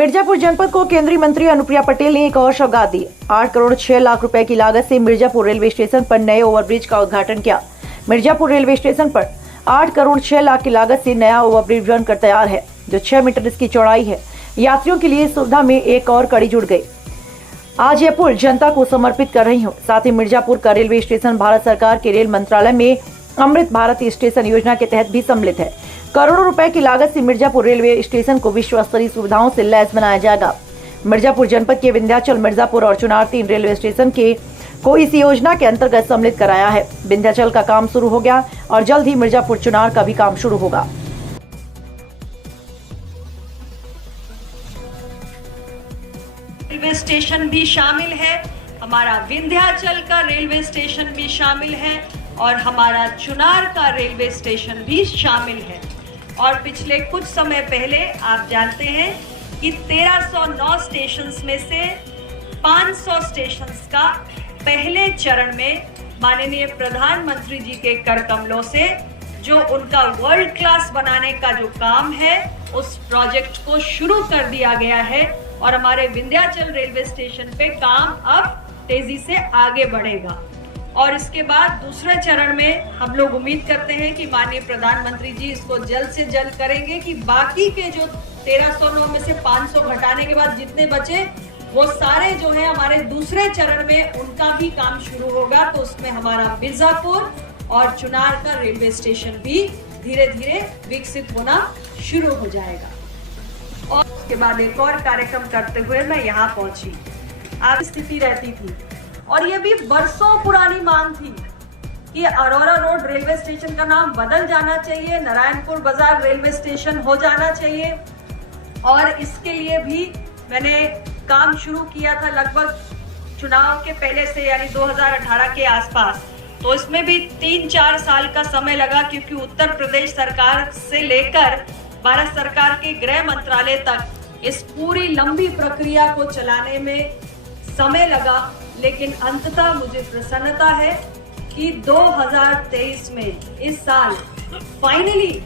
मिर्जापुर जनपद को केंद्रीय मंत्री अनुप्रिया पटेल ने एक और सौगात दी। 8 करोड़ 6 लाख रुपए की लागत से मिर्जापुर रेलवे स्टेशन पर नए ओवरब्रिज का उद्घाटन किया। मिर्जापुर रेलवे स्टेशन पर 8 करोड़ 6 लाख की लागत से नया ओवरब्रिज बनकर तैयार है, जो 6 मीटर इसकी चौड़ाई है। यात्रियों के लिए सुविधा में एक और कड़ी जुड़ गई। आज यह पुल जनता को समर्पित कर रही हूँ। साथ ही मिर्जापुर का रेलवे स्टेशन भारत सरकार के रेल मंत्रालय में अमृत भारत स्टेशन योजना के तहत भी सम्मिलित है। करोड़ों रुपए की लागत से मिर्जापुर रेलवे स्टेशन को विश्व स्तरीय सुविधाओं से लैस बनाया जाएगा। मिर्जापुर जनपद के विंध्याचल, मिर्जापुर और चुनार 3 रेलवे स्टेशन को इस योजना के अंतर्गत सम्मिलित कराया है। विंध्याचल का काम शुरू हो गया और जल्द ही मिर्जापुर चुनार का भी काम शुरू होगा। रेलवे स्टेशन भी शामिल है, हमारा विंध्याचल का रेलवे स्टेशन भी शामिल है और हमारा चुनार का रेलवे स्टेशन भी शामिल है। और पिछले कुछ समय पहले आप जानते हैं कि 1309 स्टेशंस में से 500 स्टेशंस का पहले चरण में माननीय प्रधानमंत्री जी के कर कमलों से जो उनका वर्ल्ड क्लास बनाने का जो काम है, उस प्रोजेक्ट को शुरू कर दिया गया है और हमारे विंध्याचल रेलवे स्टेशन पे काम अब तेजी से आगे बढ़ेगा। और इसके बाद दूसरे चरण में हम लोग उम्मीद करते हैं कि माननीय प्रधानमंत्री जी इसको जल्द से जल्द करेंगे कि बाकी के जो 1309 में से 500 घटाने के बाद जितने बचे वो सारे जो है हमारे दूसरे चरण में उनका भी काम शुरू होगा। तो उसमें हमारा मिर्जापुर और चुनार का रेलवे स्टेशन भी धीरे धीरे विकसित होना शुरू हो जाएगा। और उसके बाद एक और कार्यक्रम करते हुए मैं यहाँ पहुंची। आप स्थिति रहती थी और ये भी बरसों पुरानी मांग थी कि अरोरा रोड रेलवे स्टेशन का नाम बदल जाना चाहिए, नारायणपुर बाजार रेलवे स्टेशन हो जाना चाहिए। और इसके लिए भी मैंने काम शुरू किया था लगभग चुनाव के पहले से, यानी 2018 के आसपास। तो इसमें भी 3-4 साल का समय लगा, क्योंकि उत्तर प्रदेश सरकार से लेकर भारत सरकार के गृह मंत्रालय तक इस पूरी लंबी प्रक्रिया को चलाने में समय लगा। लेकिन अंततः मुझे प्रसन्नता है कि 2023 में इस साल फाइनली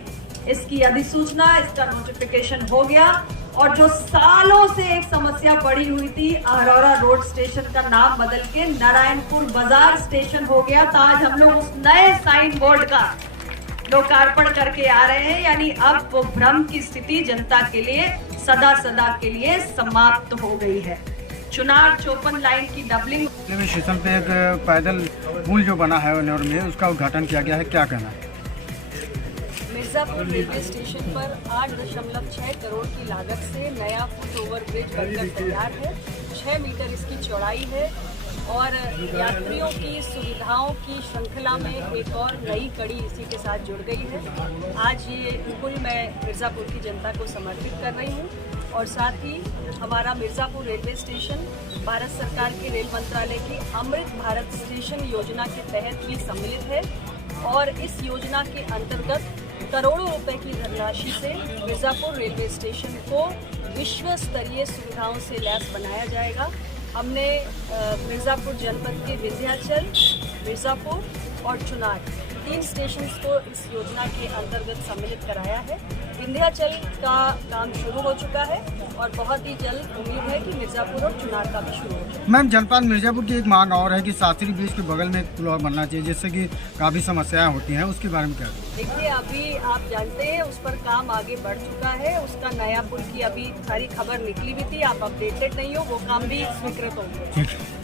इसकी अधिसूचना, इसका नोटिफिकेशन हो गया। और जो सालों से एक समस्या पड़ी हुई थी, अरोरा रोड स्टेशन का नाम बदल के नारायणपुर बाजार स्टेशन हो गया। तो आज हम लोग उस नए साइन बोर्ड का लोकार्पण करके आ रहे हैं, यानी अब वो भ्रम की स्थिति जनता के लिए सदा सदा के लिए समाप्त हो गई है। चुनार 54 लाइन की डबलिंग रेलवे स्टेशन पे एक पैदल पुल जो बना है नेवर में, उसका उद्घाटन किया गया है, क्या कहना है? मिर्जापुर रेलवे स्टेशन पर 8.6 करोड़ की लागत से नया फुट ओवर ब्रिज बनकर तैयार है। 6 मीटर इसकी चौड़ाई है और यात्रियों की सुविधाओं की श्रृंखला में एक और नई कड़ी इसी के साथ जुड़ गई है। आज ये पुल मैं मिर्ज़ापुर की जनता को समर्पित कर रही हूँ और साथ ही हमारा मिर्ज़ापुर रेलवे स्टेशन भारत सरकार के रेल मंत्रालय की अमृत भारत स्टेशन योजना के तहत भी सम्मिलित है। और इस योजना के अंतर्गत करोड़ों रुपए की धनराशि से मिर्ज़ापुर रेलवे स्टेशन को विश्व स्तरीय सुविधाओं से लैस बनाया जाएगा। हमने मिर्ज़ापुर जनपद के विंध्याचल, मिर्ज़ापुर और चुनार 3 स्टेशन को इस योजना के अंतर्गत सम्मिलित कराया है। विंध्याचल का काम शुरू हो चुका है और बहुत ही जल्द उम्मीद है कि मिर्ज़ापुर और चुनार का भी शुरू हो जाए। मैम, जनपद मिर्जापुर की एक मांग और है कि शास्त्री ब्रिज के बगल में एक पुल और बनना चाहिए, जिससे कि काफ़ी समस्याएं होती हैं, उसके बारे में क्या? देखिए, अभी आप जानते हैं उस पर काम आगे बढ़ चुका है। उसका नया पुल की अभी सारी खबर निकली भी थी, आप अपडेटेड नहीं हो, वो काम भी स्वीकृत हो गया।